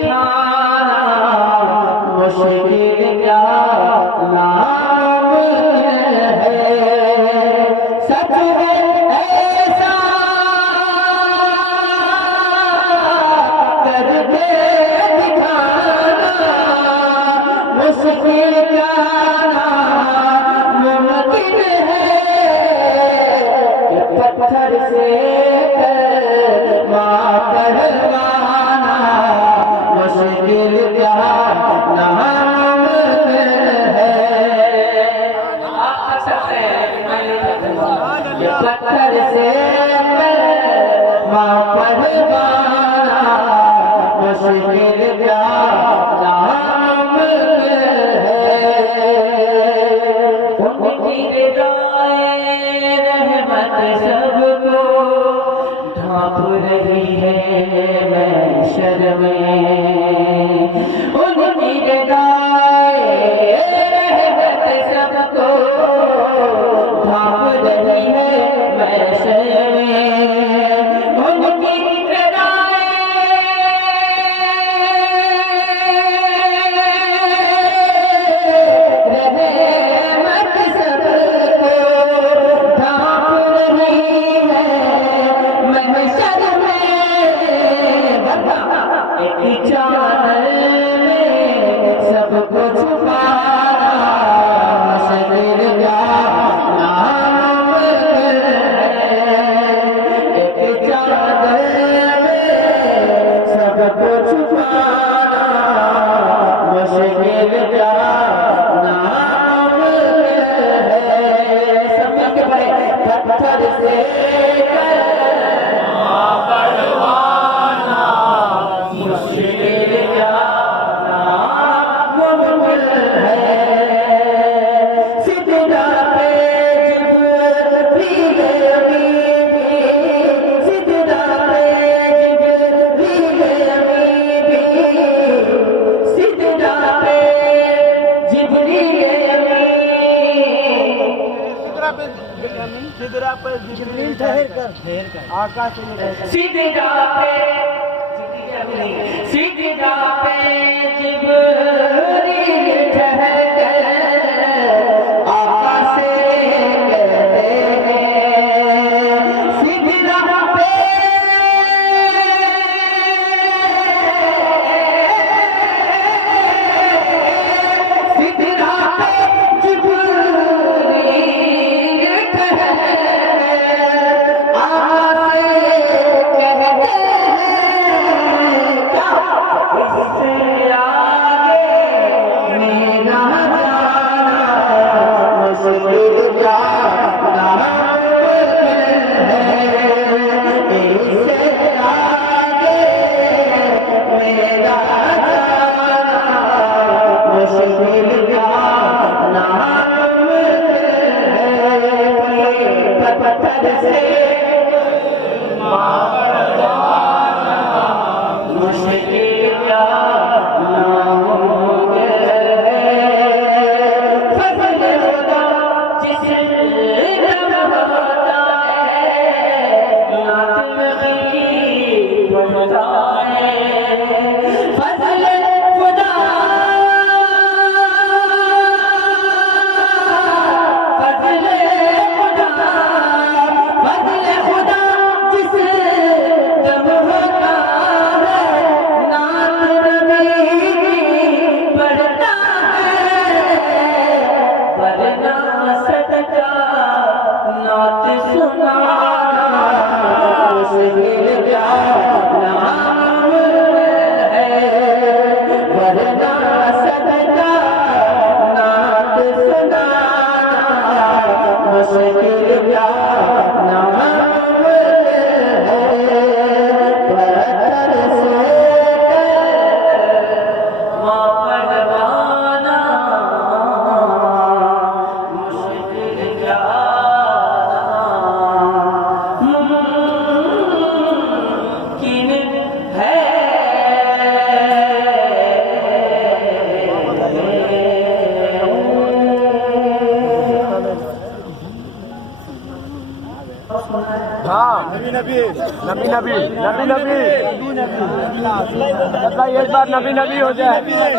दिखाना मुश्किल क्या नामुमकिन है। सच है ऐसा करके दिखाना मुश्किल क्या नामुमकिन है। पत्थर से पहलवाना मुश्किल क्या नामुमकिन है। आप कर सकते हैं, पत्थर से पहलवाना मुश्किल क्या नामुमकिन है। उनकी रिदाए रहमत सबको ढांप रही है महशर में। उनकी रिदाए रहमत सबको ढांप रही है महशर में। उनकी रिदाए रहमत सबको ढांप रही है महशर में। एक चादर में सबको छुपाना मुश्किल क्या नामुमकिन है। एक चादर में सबको छुपाना मुश्किल क्या नामुमकिन है। सब मिलके पढ़े, पत्थर से पहलवाना मुश्किल क्या नामुमकिन है। सिजदा पे जिब्रील अमीन भी, सिजदा पे जिब्रील अमीन भी, सिजदा पे जिब्रील अमीन। सिदरा पर जिब्रील ठहर कर आकाश में सिजदा पे सिजदा पे जिब्रील ठहर कर आका से कहते हैं। सिजदा पे सिजदा पे जिब्रील ठहर पत्थर से मुश्किल क्या नामुमकिन है। फज़ल खुदा जिस दम होता है नात नबी पढ़ता है। फज़ल खुदा फज़ल खुदा फज़ल खुदा जिस दम होता है नात नबी पढ़ता है। वरना सदका नात सुनाना मुश्किल क्या नबी नबी नबी नबी, इस बार नबी नबी हो जाए।